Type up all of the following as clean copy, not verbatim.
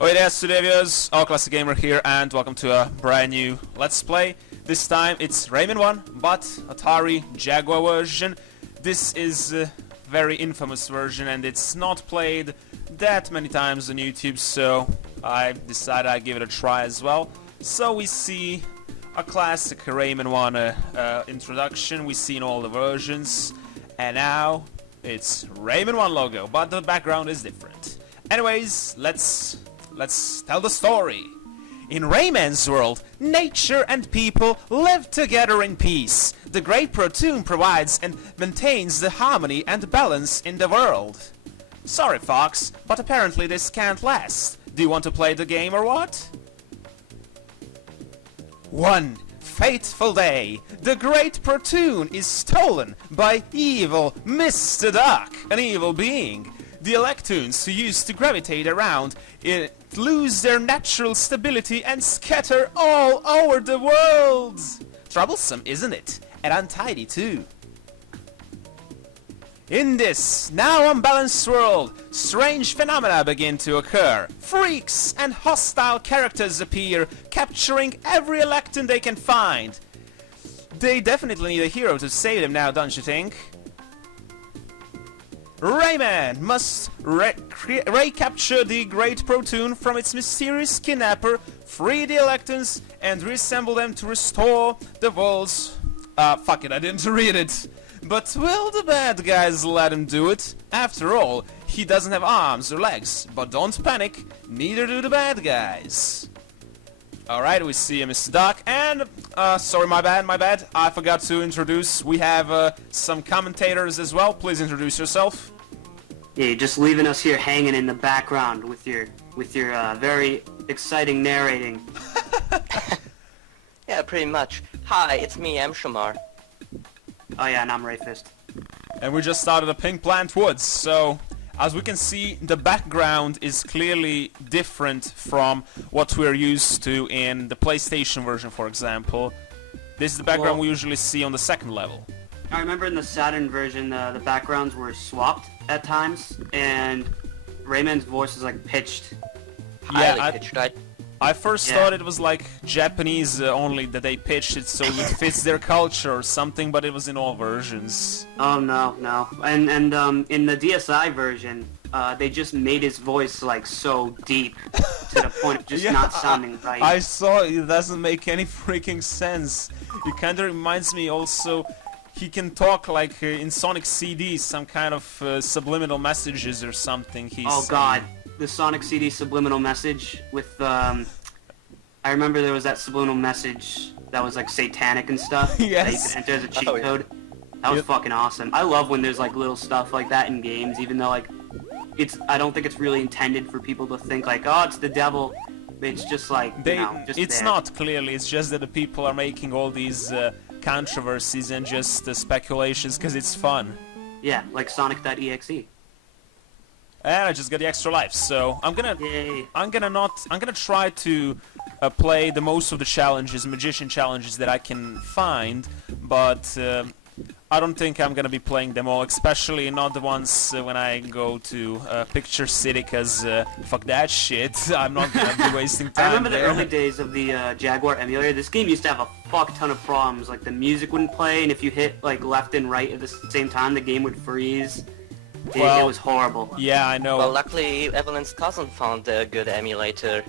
Oi there, studios, OldClassicGamer here, and welcome to a brand new Let's Play. This time it's Rayman 1, but Atari Jaguar version. This is a very infamous version, and it's not played that many times on YouTube, so I decided I'd give it a try as well. So we see a classic Rayman 1 introduction, we've seen all the versions, and now it's Rayman 1 logo, but the background is different. Anyways, let's tell the story. In Rayman's world, nature and people live together in peace. The great Protoon provides and maintains the harmony and balance in the world. Sorry, Fox, but apparently this can't last. Do you want to play the game or what? One fateful day, the great Protoon is stolen by evil Mr. Duck, an evil being. The Electoons who used to gravitate around it lose their natural stability and scatter all over the world. Troublesome, isn't it? And untidy too. In this now unbalanced world, strange phenomena begin to occur. Freaks and hostile characters appear, capturing every Electon they can find. They definitely need a hero to save them now, don't you think? Rayman must recapture the Great Protoon from its mysterious kidnapper, free the Electons, and reassemble them to restore the world's... fuck it, I didn't read it. But will the bad guys let him do it? After all, he doesn't have arms or legs. But don't panic, neither do the bad guys. Alright, we see Mr. Duck, and, sorry, my bad, I forgot to introduce, we have, some commentators as well. Please introduce yourself. Yeah, you're just leaving us here hanging in the background with your, very exciting narrating. Yeah, pretty much. Hi, it's me, Shamar. Oh yeah, and I'm Rayfist. And we just started a Pink Plant Woods, so... As we can see, the background is clearly different from what we're used to in the PlayStation version, for example. This is the background we usually see on the second level. I remember in the Saturn version, the backgrounds were swapped at times, and Rayman's voice is like pitched. Highly pitched, right? I first thought it was like Japanese only, that they pitched it so it fits their culture or something, but it was in all versions. Oh no. And in the DSi version, they just made his voice like so deep to the point of just not sounding right. I saw it doesn't make any freaking sense. It kind of reminds me also, he can talk like in Sonic CD, some kind of subliminal messages or something. Oh god. The Sonic CD subliminal message with, I remember there was that subliminal message that was like satanic and stuff. Yes. That you could enter as a cheat code. That was fucking awesome. I love when there's like little stuff like that in games, even though like, I don't think it's really intended for people to think like, oh, it's the devil. It's just like, it's not clearly, it's just that the people are making all these controversies and just speculations because it's fun. Yeah, like Sonic.exe. And I just got the extra life, so I'm gonna try to play the most of the challenges, magician challenges that I can find, but I don't think I'm gonna be playing them all, especially not the ones when I go to Picture City, cause fuck that shit, I'm not gonna be wasting time. I remember there. the early days of the Jaguar emulator. This game used to have a fuck ton of problems, like the music wouldn't play, and if you hit like left and right at the same time, the game would freeze. It was horrible. Yeah, I know. Well, luckily, Evelyn's cousin found a good emulator.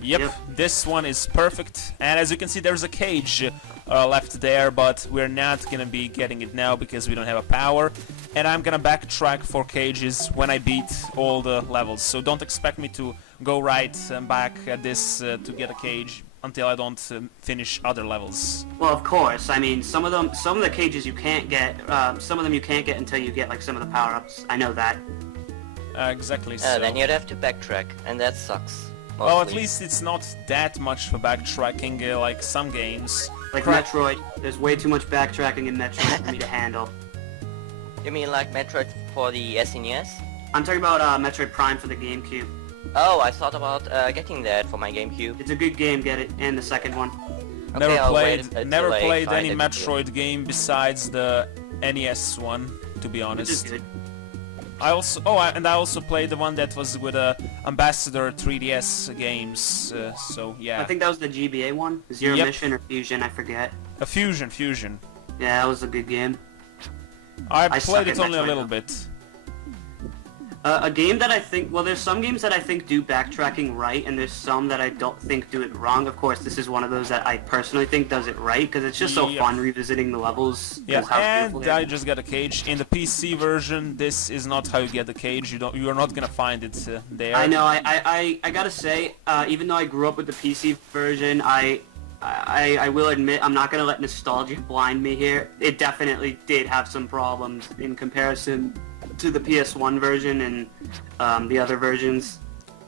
Yep, this one is perfect. And as you can see, there's a cage left there, but we're not gonna be getting it now because we don't have a power. And I'm gonna backtrack for cages when I beat all the levels. So don't expect me to go right and back at this to get a cage until I don't finish other levels. Well, of course. I mean, some of the cages you can't get. Some of them you can't get until you get like some of the power-ups. I know that. Exactly. So. Then you'd have to backtrack, and that sucks. Mostly. Well, at least it's not that much for backtracking like some games. Like Metroid. There's way too much backtracking in Metroid for me to handle. You mean like Metroid for the SNES? I'm talking about Metroid Prime for the GameCube. Oh, I thought about getting that for my GameCube. It's a good game, get it, and the second one. Okay, I'll never played any Metroid game besides the NES one, to be honest. Which is good. I also played the one that was with Ambassador 3DS games. So yeah. I think that was the GBA one. Zero Mission or Fusion, I forget. A Fusion. Yeah, that was a good game. I played it only a little bit. A game that I think, well, there's some games that I think do backtracking right, and there's some that I don't think do it wrong. Of course, this is one of those that I personally think does it right, because it's just so fun revisiting the levels. Yeah, and I just got a cage. In the PC version, this is not how you get the cage. You're not gonna find it there. I know. I gotta say, even though I grew up with the PC version, I will admit I'm not gonna let nostalgia blind me here. It definitely did have some problems in comparison to the PS1 version and the other versions.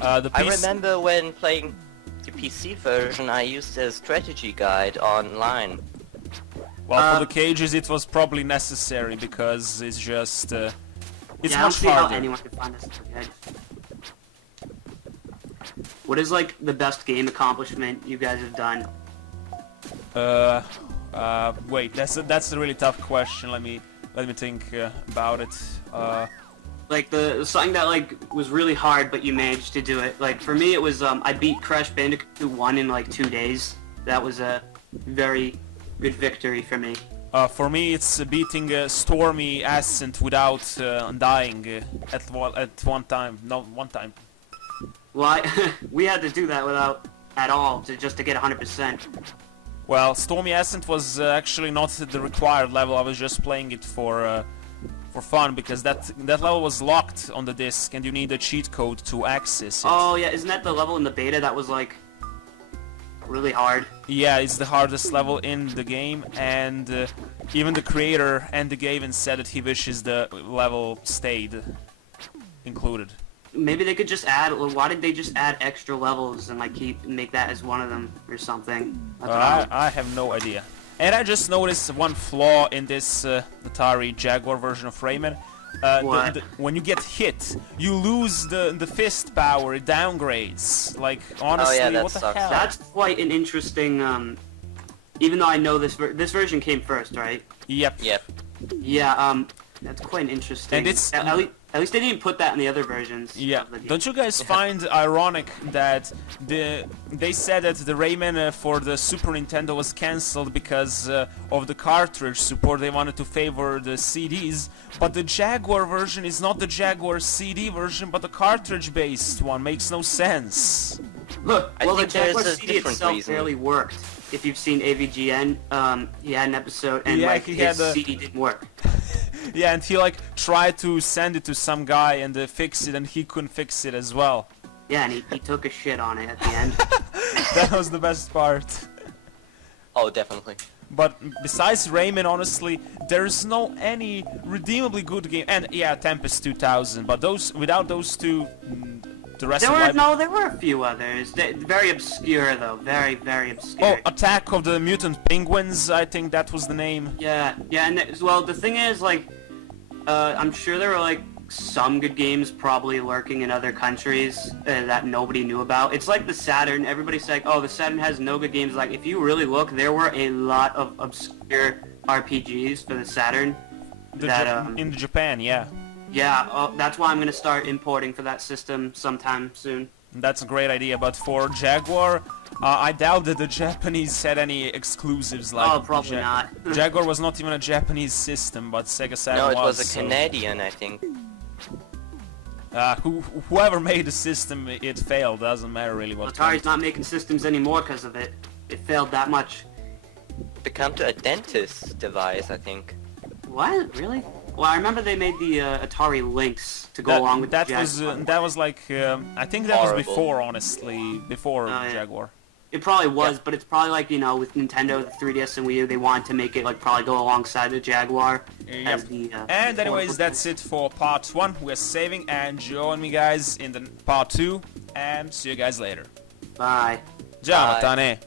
I remember when playing the PC version, I used a strategy guide online. Well, for the cages, it was probably necessary because it's just it's much I don't see harder. how anyone could find this guide. What is like the best game accomplishment you guys have done? Wait, that's a really tough question. Let me think about it. Like something that like was really hard, but you managed to do it. Like for me, it was I beat Crash Bandicoot 1 in like 2 days. That was a very good victory for me. For me, it's beating Stormy Ascent without dying at one time. No, one time. Well, we had to do that without at all just to get 100%. Well, Stormy Ascent was actually not the required level. I was just playing it for fun because that level was locked on the disc, and you need a cheat code to access it. Oh yeah, isn't that the level in the beta that was like really hard? Yeah, it's the hardest level in the game, and even the creator Andy Gavin said that he wishes the level stayed included. Maybe they could just add. Why did they just add extra levels and like make that as one of them or something? I have no idea. And I just noticed one flaw in this Atari Jaguar version of Rayman. When you get hit, you lose the fist power. It downgrades. Like honestly, that what the sucks. hell? That's quite an interesting. Even though I know this version came first, right? Yep. Yeah. That's quite interesting. And it's at least they didn't put that in the other versions. Yeah. Of the game. Don't you guys find ironic that they said that the Rayman for the Super Nintendo was cancelled because of the cartridge support? They wanted to favor the CDs, but the Jaguar version is not the Jaguar CD version, but the cartridge-based one. Makes no sense. Look, well, the think there's Jaguar a CD different itself reason. barely worked. If you've seen AVGN, he had an episode, and Yeah, like he his had a- CD didn't work. Yeah, and he like tried to send it to some guy and fix it, and he couldn't fix it as well. Yeah, and he took a shit on it at the end. That was the best part. Oh, definitely. But besides Rayman, honestly, there's no any redeemably good game. And yeah, Tempest 2000. But without those two, the rest There were a few others. Very obscure though. Very, very obscure. Oh, Attack of the Mutant Penguins. I think that was the name. Yeah, and well, the thing is, like, I'm sure there were like some good games probably lurking in other countries that nobody knew about. It's like the Saturn. Everybody's like, oh, the Saturn has no good games. Like, if you really look, there were a lot of obscure RPGs for the Saturn. In Japan, yeah. Yeah, that's why I'm gonna start importing for that system sometime soon. That's a great idea, but for Jaguar, I doubt that the Japanese had any exclusives like... Oh, probably not. Jaguar was not even a Japanese system, but Sega Saturn No, it was a so- Canadian, I think. Whoever made the system, it failed. Doesn't matter really what. Atari's not making systems anymore because of it. It failed that much. Become to a dentist device, I think. What? Really? Well, I remember they made the Atari Lynx to go along with that the Jaguar. that was like I think that Horrible. was before, honestly, before yeah. Jaguar. It probably was, but it's probably like, you know, with Nintendo, the 3DS and Wii U, they wanted to make it like probably go alongside the Jaguar as the. And anyways, that's it for part 1. We're saving, and join me guys in the part 2, and see you guys later. Bye. Ciao, Bye. Tane.